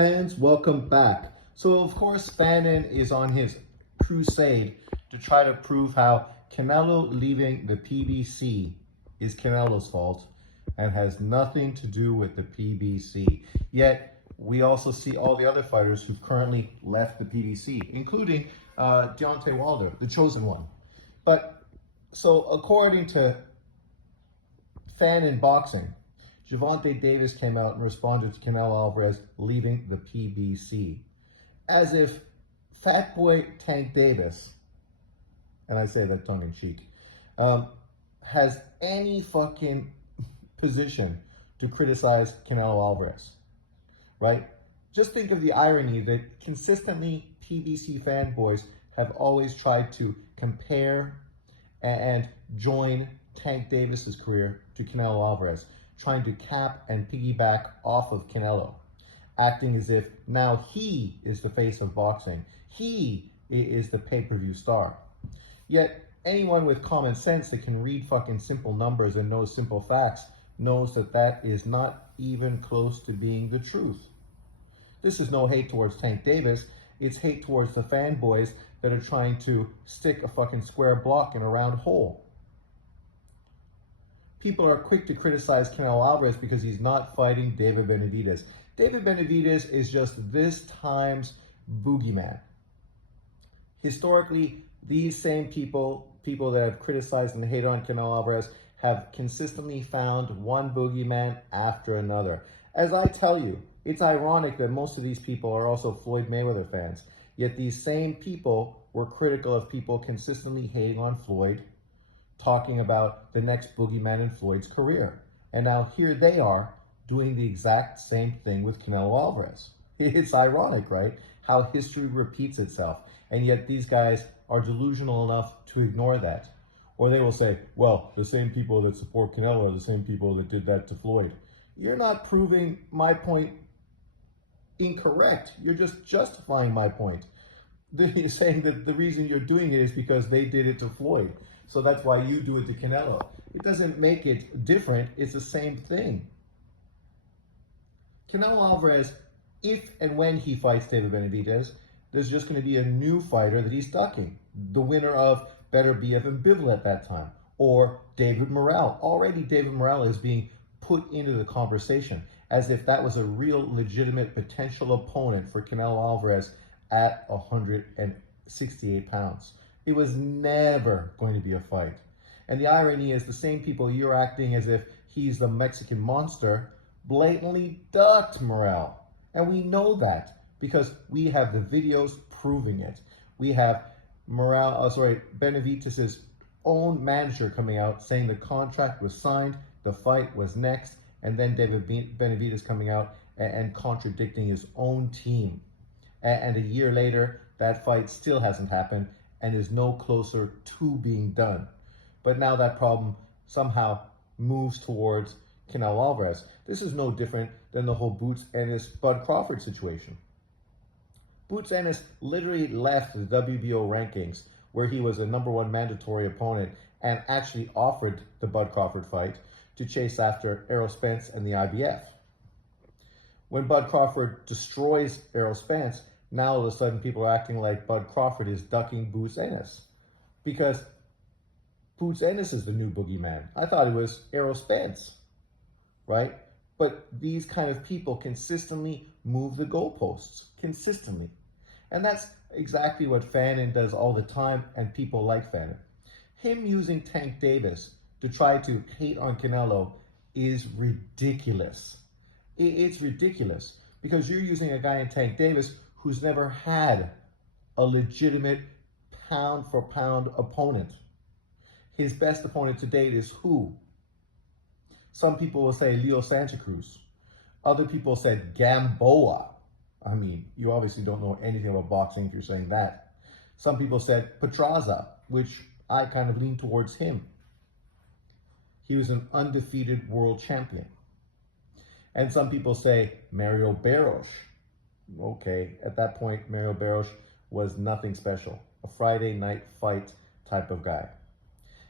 Fans, welcome back. So, of course, Fannin is on his crusade to try to prove how Canelo leaving the PBC is Canelo's fault and has nothing to do with the PBC. Yet, we also see all the other fighters who've currently left the PBC, including Deontay Wilder, the chosen one. But, so according to Fannin Boxing, Gervonta Davis came out and responded to Canelo Alvarez leaving the PBC. As if Fat Boy Tank Davis, and I say that tongue in cheek, has any fucking position to criticize Canelo Alvarez, right? Just think of the irony that consistently PBC fanboys have always tried to compare and join Tank Davis's career to Canelo Alvarez, trying to cap and piggyback off of Canelo, acting as if now he is the face of boxing. He is the pay-per-view star. Yet anyone with common sense that can read fucking simple numbers and knows simple facts knows that that is not even close to being the truth. This is no hate towards Tank Davis. It's hate towards the fanboys that are trying to stick a fucking square block in a round hole. People are quick to criticize Canelo Alvarez because he's not fighting David Benavidez. David Benavidez is just this time's boogeyman. Historically, these same people that have criticized and hated on Canelo Alvarez, have consistently found one boogeyman after another. As I tell you, it's ironic that most of these people are also Floyd Mayweather fans, yet these same people were critical of people consistently hating on Floyd, talking about the next boogeyman in Floyd's career. And now here they are doing the exact same thing with Canelo Alvarez. It's ironic, right? How history repeats itself. And yet these guys are delusional enough to ignore that. Or they will say, well, the same people that support Canelo are the same people that did that to Floyd. You're not proving my point incorrect. You're just justifying my point. You're saying that the reason you're doing it is because they did it to Floyd. So that's why you do it to Canelo. It doesn't make it different. It's the same thing. Canelo Alvarez, if and when he fights David Benavidez, there's just going to be a new fighter that he's ducking. The winner of Better BF and Bivol at that time. Or David Morrell. Already David Morrell is being put into the conversation as if that was a real legitimate potential opponent for Canelo Alvarez at 168 pounds. It was never going to be a fight. And the irony is the same people you're acting as if he's the Mexican monster blatantly ducked Morrell. And we know that because we have the videos proving it. We have Benavidez's own manager coming out saying the contract was signed, the fight was next, and then David Benavidez coming out and contradicting his own team. And a year later, that fight still hasn't happened and is no closer to being done. But now that problem somehow moves towards Canelo Alvarez. This is no different than the whole Boots Ennis-Bud Crawford situation. Boots Ennis literally left the WBO rankings where he was a #1 mandatory opponent and actually offered the Bud Crawford fight to chase after Errol Spence and the IBF. When Bud Crawford destroys Errol Spence, now all of a sudden people are acting like Bud Crawford is ducking Boots Ennis because Boots Ennis is the new boogeyman. I thought it was Errol Spence, right? But these kind of people consistently move the goalposts, consistently. And that's exactly what Fannin does all the time, and people like Fannin. Him using Tank Davis to try to hate on Canelo is ridiculous. It's ridiculous because you're using a guy in Tank Davis who's never had a legitimate pound-for-pound opponent. His best opponent to date is who? Some people will say Leo Santa Cruz. Other people said Gamboa. I mean, you obviously don't know anything about boxing if you're saying that. Some people said Pedraza, which I kind of lean towards him. He was an undefeated world champion. And some people say Mario Barros. Okay, at that point, Mario Barros was nothing special. A Friday night fight type of guy.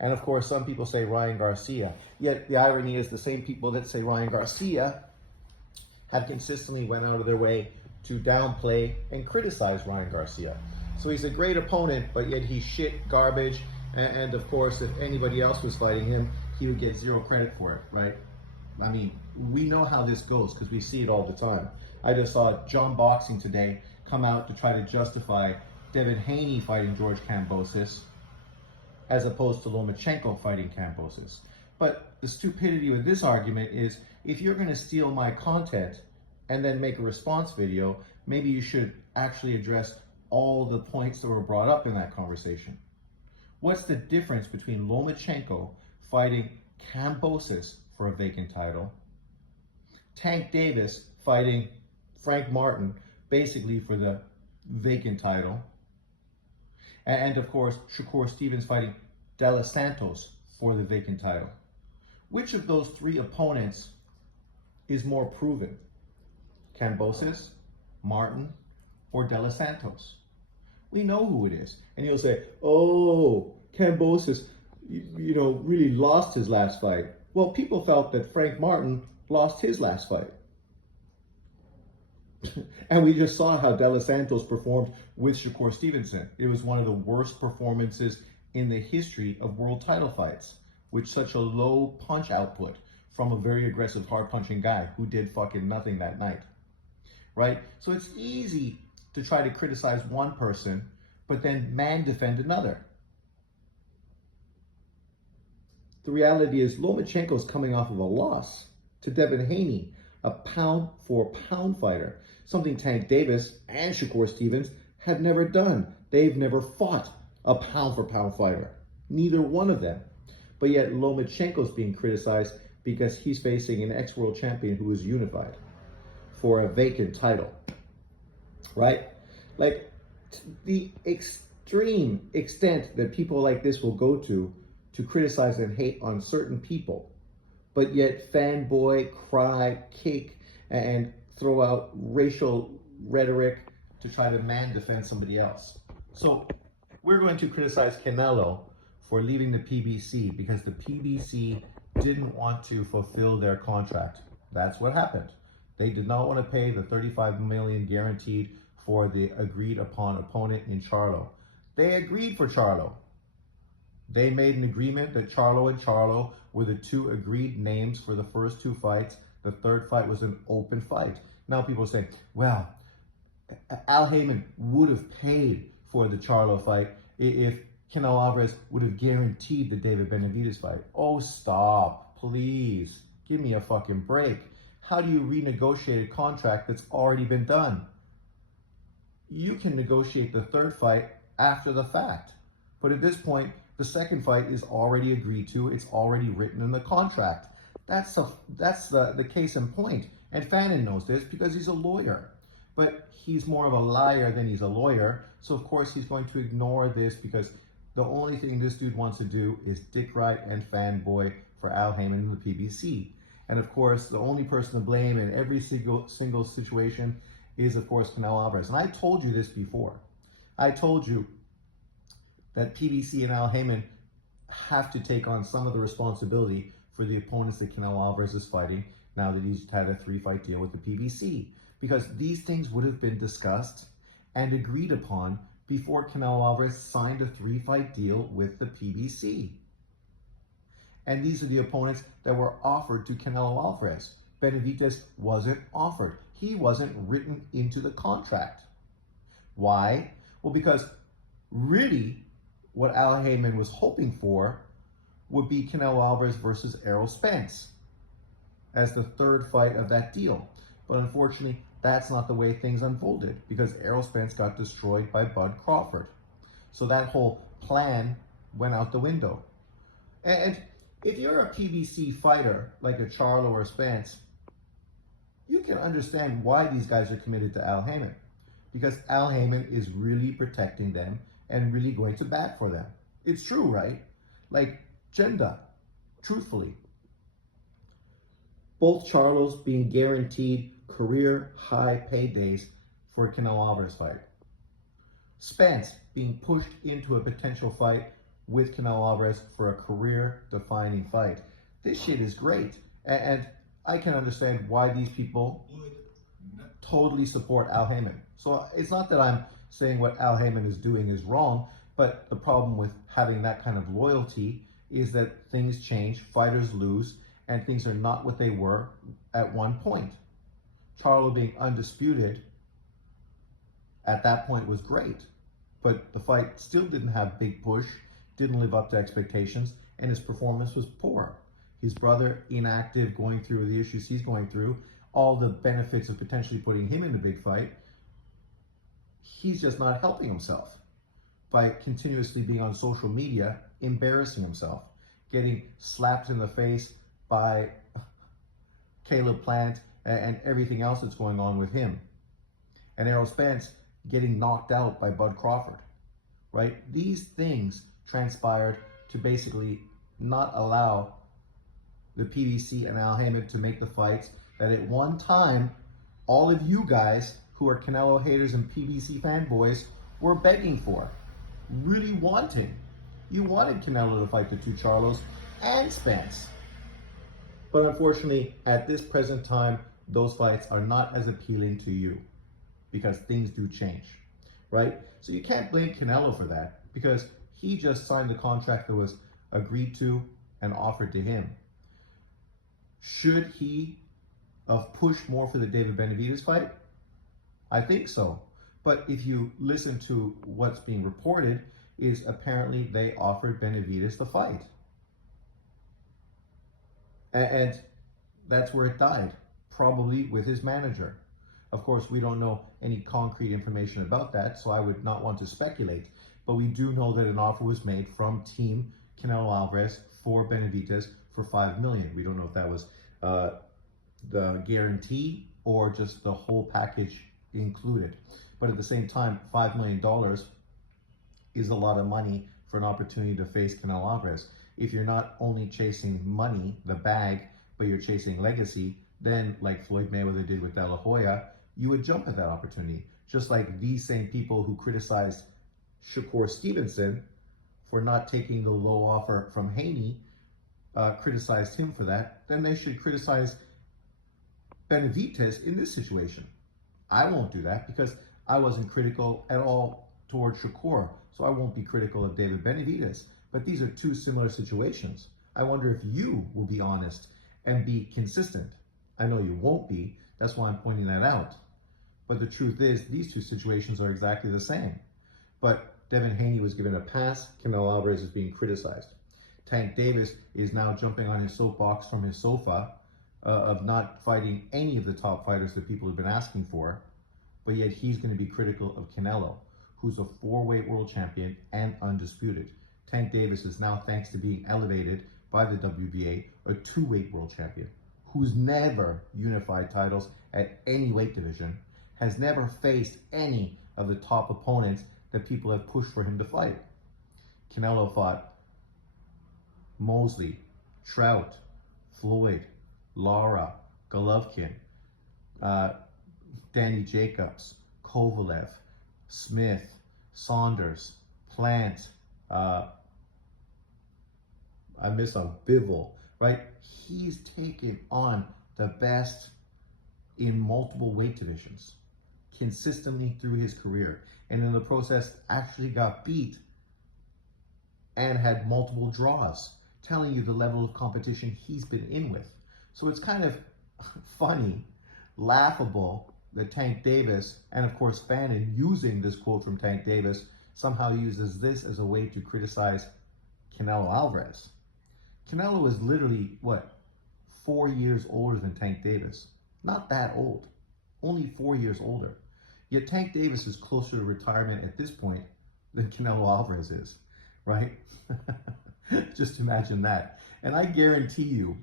And of course, some people say Ryan Garcia. Yet the irony is the same people that say Ryan Garcia have consistently went out of their way to downplay and criticize Ryan Garcia. So he's a great opponent, but yet he's shit garbage. And of course, if anybody else was fighting him, he would get zero credit for it, right? I mean, we know how this goes because we see it all the time. I just saw John Boxing today come out to try to justify Devin Haney fighting George Kambosos as opposed to Lomachenko fighting Kambosos. But the stupidity with this argument is, if you're going to steal my content and then make a response video, maybe you should actually address all the points that were brought up in that conversation. What's the difference between Lomachenko fighting Kambosos for a vacant title, Tank Davis fighting Frank Martin basically for the vacant title, and of course Shakur Stevens fighting De Los Santos for the vacant title? Which of those three opponents is more proven? Kambosos, Martin, or De Los Santos? We know who it is. And you'll say, oh, Kambosos, really lost his last fight. Well, people felt that Frank Martin lost his last fight. And we just saw how De Los Santos performed with Shakur Stevenson. It was one of the worst performances in the history of world title fights, with such a low punch output from a very aggressive, hard-punching guy who did fucking nothing that night, right? So it's easy to try to criticize one person, but then man defend another. The reality is Lomachenko's coming off of a loss to Devin Haney, a pound-for-pound fighter, something Tank Davis and Shakur Stevens have never done. They've never fought a pound-for-pound fighter. Neither one of them. But yet Lomachenko's being criticized because he's facing an ex-world champion who is unified for a vacant title, right? Like, the extreme extent that people like this will go to criticize and hate on certain people, but yet fanboy, cry, kick, and throw out racial rhetoric to try to man defend somebody else. So we're going to criticize Canelo for leaving the PBC because the PBC didn't want to fulfill their contract. That's what happened. They did not want to pay the $35 million guaranteed for the agreed upon opponent in Charlo. They agreed for Charlo. They made an agreement that Charlo and Charlo were the two agreed names for the first two fights. The third fight was an open fight. Now people say, well, Al Heyman would have paid for the Charlo fight if Canelo Alvarez would have guaranteed the David Benavidez fight. Oh, stop, please. Give me a fucking break. How do you renegotiate a contract that's already been done? You can negotiate the third fight after the fact. But at this point, the second fight is already agreed to. It's already written in the contract. That's the case in point. And Fannin knows this because he's a lawyer. But he's more of a liar than he's a lawyer. So of course he's going to ignore this because the only thing this dude wants to do is dick ride and fanboy for Al Heyman in the PBC. And of course, the only person to blame in every single situation is, of course, Canelo Alvarez. And I told you this before. I told you that PBC and Al Heyman have to take on some of the responsibility for the opponents that Canelo Alvarez is fighting now that he's had a 3-fight deal with the PBC. Because these things would have been discussed and agreed upon before Canelo Alvarez signed a 3-fight deal with the PBC. And these are the opponents that were offered to Canelo Alvarez. Benavidez wasn't offered. He wasn't written into the contract. Why? Well, because really what Al Heyman was hoping for would be Canelo Alvarez versus Errol Spence as the third fight of that deal. But unfortunately, that's not the way things unfolded because Errol Spence got destroyed by Bud Crawford. So that whole plan went out the window. And if you're a PBC fighter like a Charlo or Spence, you can understand why these guys are committed to Al Heyman. Because Al Heyman is really protecting them and really going to bat for them. It's true, right? Like Jenda, truthfully. Both Charlos being guaranteed career high paydays for a Canelo Alvarez fight. Spence being pushed into a potential fight with Canelo Alvarez for a career-defining fight. This shit is great. And I can understand why these people totally support Al Heyman. So it's not that I'm saying what Al Heyman is doing is wrong, but the problem with having that kind of loyalty is that things change, fighters lose, and things are not what they were at one point. Charlo being undisputed at that point was great, but the fight still didn't have big push, didn't live up to expectations, and his performance was poor. His brother, inactive, going through the issues he's going through, all the benefits of potentially putting him in a big fight, he's just not helping himself by continuously being on social media, embarrassing himself, getting slapped in the face by Caleb Plant and everything else that's going on with him. And Errol Spence getting knocked out by Bud Crawford, right? These things transpired to basically not allow the PBC and Al Heyman to make the fights that at one time, all of you guys who are Canelo haters and PBC fanboys were begging for, really wanting. You wanted Canelo to fight the two Charlos and Spence. But unfortunately, at this present time, those fights are not as appealing to you because things do change, right? So you can't blame Canelo for that because he just signed the contract that was agreed to and offered to him. Should he have pushed more for the David Benavidez fight? I think so. But if you listen to what's being reported, is apparently they offered Benavidez the fight. And that's where it died, probably with his manager. Of course, we don't know any concrete information about that, so I would not want to speculate. But we do know that an offer was made from Team Canelo Alvarez for Benavidez for $5 million. We don't know if that was the guarantee or just the whole package included. But at the same time, $5 million is a lot of money for an opportunity to face Canelo Alvarez. If you're not only chasing money, the bag, but you're chasing legacy, then like Floyd Mayweather did with De La Hoya, you would jump at that opportunity. Just like these same people who criticized Shakur Stevenson for not taking the low offer from Haney, criticized him for that, then they should criticize Benavidez in this situation. I won't do that because I wasn't critical at all towards Shakur, so I won't be critical of David Benavidez. But these are two similar situations. I wonder if you will be honest and be consistent. I know you won't be, that's why I'm pointing that out. But the truth is, these two situations are exactly the same. But Devin Haney was given a pass, Canelo Alvarez is being criticized. Tank Davis is now jumping on his soapbox from his sofa of not fighting any of the top fighters that people have been asking for, but yet he's going to be critical of Canelo, who's a 4-weight world champion and undisputed. Tank Davis is now, thanks to being elevated by the WBA, a 2-weight world champion, who's never unified titles at any weight division, has never faced any of the top opponents that people have pushed for him to fight. Canelo fought Mosley, Trout, Floyd, Lara, Golovkin, Danny Jacobs, Kovalev, Smith, Saunders, Plant, I missed on Bivol, right? He's taken on the best in multiple weight divisions consistently through his career, and in the process actually got beat and had multiple draws, telling you the level of competition he's been in with. So it's kind of funny, laughable that Tank Davis, and of course Fannin, using this quote from Tank Davis, somehow uses this as a way to criticize Canelo Alvarez. Canelo is literally, 4 years older than Tank Davis. Not that old, only 4 years older. Yet Tank Davis is closer to retirement at this point than Canelo Alvarez is, right? Just imagine that. And I guarantee you,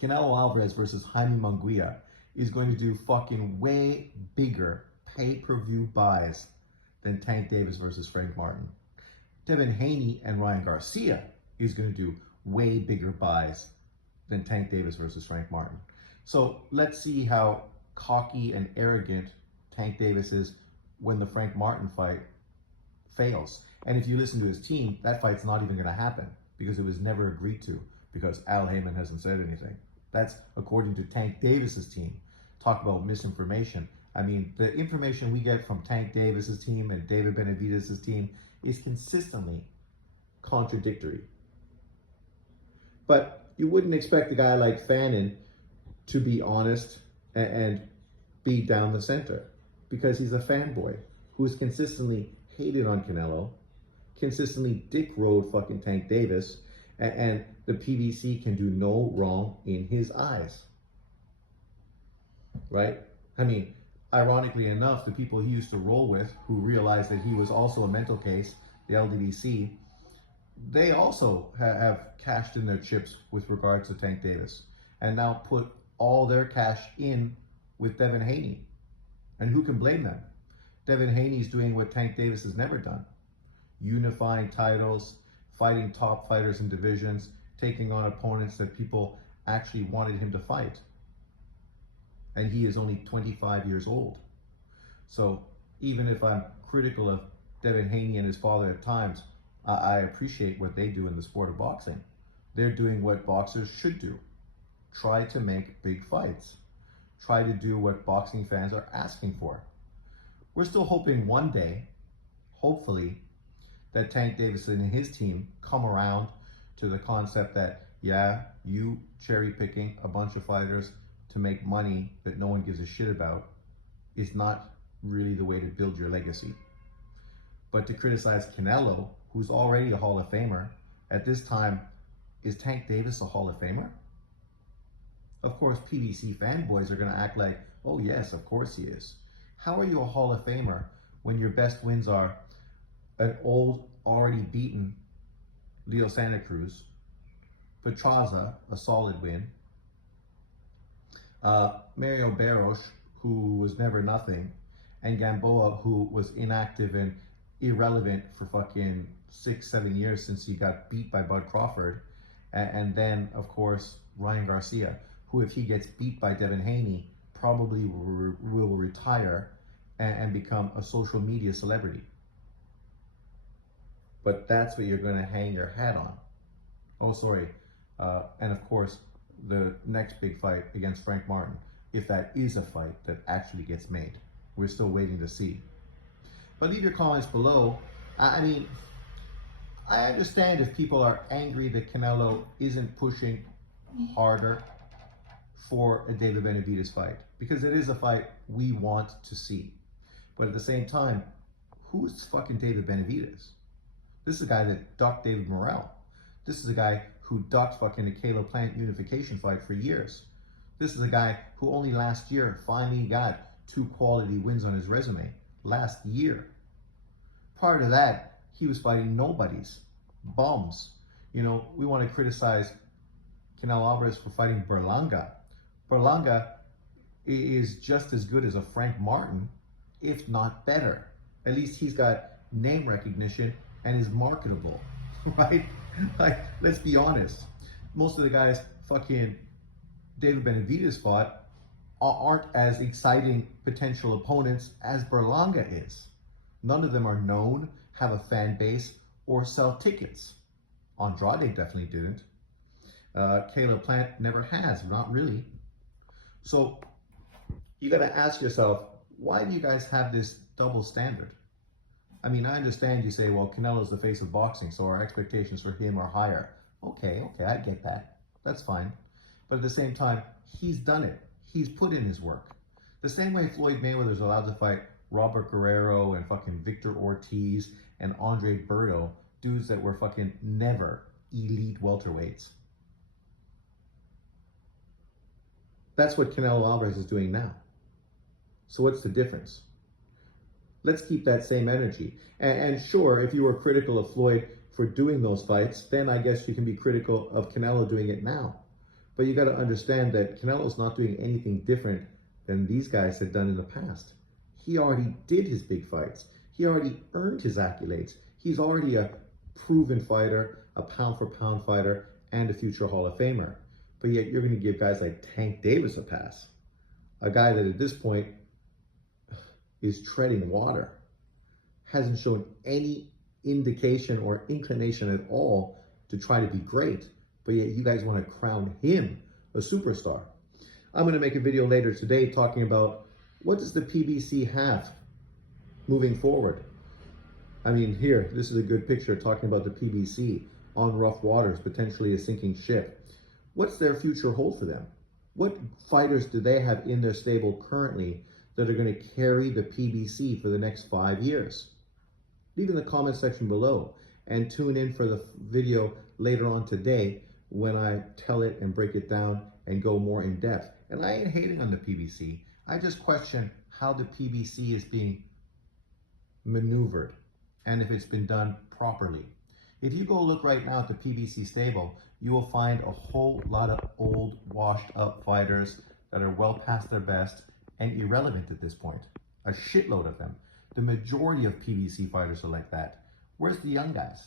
Canelo Alvarez versus Jaime Munguia is going to do fucking way bigger pay-per-view buys than Tank Davis versus Frank Martin. Devin Haney and Ryan Garcia is going to do way bigger buys than Tank Davis versus Frank Martin. So let's see how cocky and arrogant Tank Davis is when the Frank Martin fight fails. And if you listen to his team, that fight's not even going to happen because it was never agreed to because Al Heyman hasn't said anything. That's according to Tank Davis's team. talk about misinformation. I mean, the information we get from Tank Davis's team and David Benavidez' team is consistently contradictory. But you wouldn't expect a guy like Fannin to be honest and be down the center, because he's a fanboy who's consistently hated on Canelo, consistently dick rode fucking Tank Davis, and the PBC can do no wrong in his eyes. Right? I mean, ironically enough, the people he used to roll with, who realized that he was also a mental case, the LDDC, they also have cashed in their chips with regards to Tank Davis, and now put all their cash in with Devin Haney. And who can blame them? Devin Haney's doing what Tank Davis has never done. Unifying titles, fighting top fighters in divisions, taking on opponents that people actually wanted him to fight. And he is only 25 years old. So even if I'm critical of Devin Haney and his father at times, I appreciate what they do in the sport of boxing. They're doing what boxers should do. Try to make big fights. Try to do what boxing fans are asking for. We're still hoping one day, hopefully, that Tank Davis and his team come around to the concept that, yeah, you cherry picking a bunch of fighters to make money that no one gives a shit about is not really the way to build your legacy. But to criticize Canelo, who's already a Hall of Famer, at this time, is Tank Davis a Hall of Famer? Of course, PBC fanboys are going to act like, oh yes, of course he is. How are you a Hall of Famer when your best wins are an old, already beaten Leo Santa Cruz, Petraza, a solid win, Mario Barros, who was never nothing, and Gamboa, who was inactive and irrelevant for fucking 6-7 years since he got beat by Bud Crawford, and then, of course, Ryan Garcia, who, if he gets beat by Devin Haney, probably will retire and become a social media celebrity. But that's what you're going to hang your hat on. Oh, sorry. And of course, the next big fight against Frank Martin, if that is a fight that actually gets made. We're still waiting to see. But leave your comments below. I mean, I understand if people are angry that Canelo isn't pushing harder for a David Benavidez fight, because it is a fight we want to see. But at the same time, who's fucking David Benavidez? This is a guy that ducked David Morrell. This is a guy who ducked fucking the Caleb Plant unification fight for years. This is a guy who only last year finally got 2 quality wins on his resume. Last year. Prior to that, he was fighting nobodies, bums. You know, we want to criticize Canelo Alvarez for fighting Berlanga. Berlanga is just as good as a Frank Martin, if not better. At least he's got name recognition and is marketable, right? Like, let's be honest. Most of the guys fucking David Benavidez fought aren't as exciting potential opponents as Berlanga is. None of them are known, have a fan base, or sell tickets. Andrade definitely didn't. Caleb Plant never has, not really. So you got to ask yourself, why do you guys have this double standard? I mean, I understand you say, well, Canelo's the face of boxing, so our expectations for him are higher. Okay, I get that. That's fine. But at the same time, he's done it. He's put in his work. The same way Floyd Mayweather's allowed to fight Robert Guerrero and fucking Victor Ortiz and Andre Berto, dudes that were fucking never elite welterweights. That's what Canelo Alvarez is doing now. So what's the difference? Let's keep that same energy. And sure, if you were critical of Floyd for doing those fights, then I guess you can be critical of Canelo doing it now. But you got to understand that Canelo's not doing anything different than these guys have done in the past. He already did his big fights. He already earned his accolades. He's already a proven fighter, a pound-for-pound fighter, and a future Hall of Famer. But yet you're going to give guys like Tank Davis a pass. A guy that at this point is treading water. Hasn't shown any indication or inclination at all to try to be great. But yet you guys want to crown him a superstar. I'm going to make a video later today talking about what does the PBC have moving forward. I mean, here, this is a good picture talking about the PBC on rough waters, potentially a sinking ship. What's their future hold for them? What fighters do they have in their stable currently that are going to carry the PBC for the next 5 years? Leave in the comment section below and tune in for the video later on today when I tell it and break it down and go more in depth. And I ain't hating on the PBC. I just question how the PBC is being maneuvered and if it's been done properly. If you go look right now at the PBC stable, you will find a whole lot of old, washed up fighters that are well past their best and irrelevant at this point. A shitload of them. The majority of PBC fighters are like that. Where's the young guys?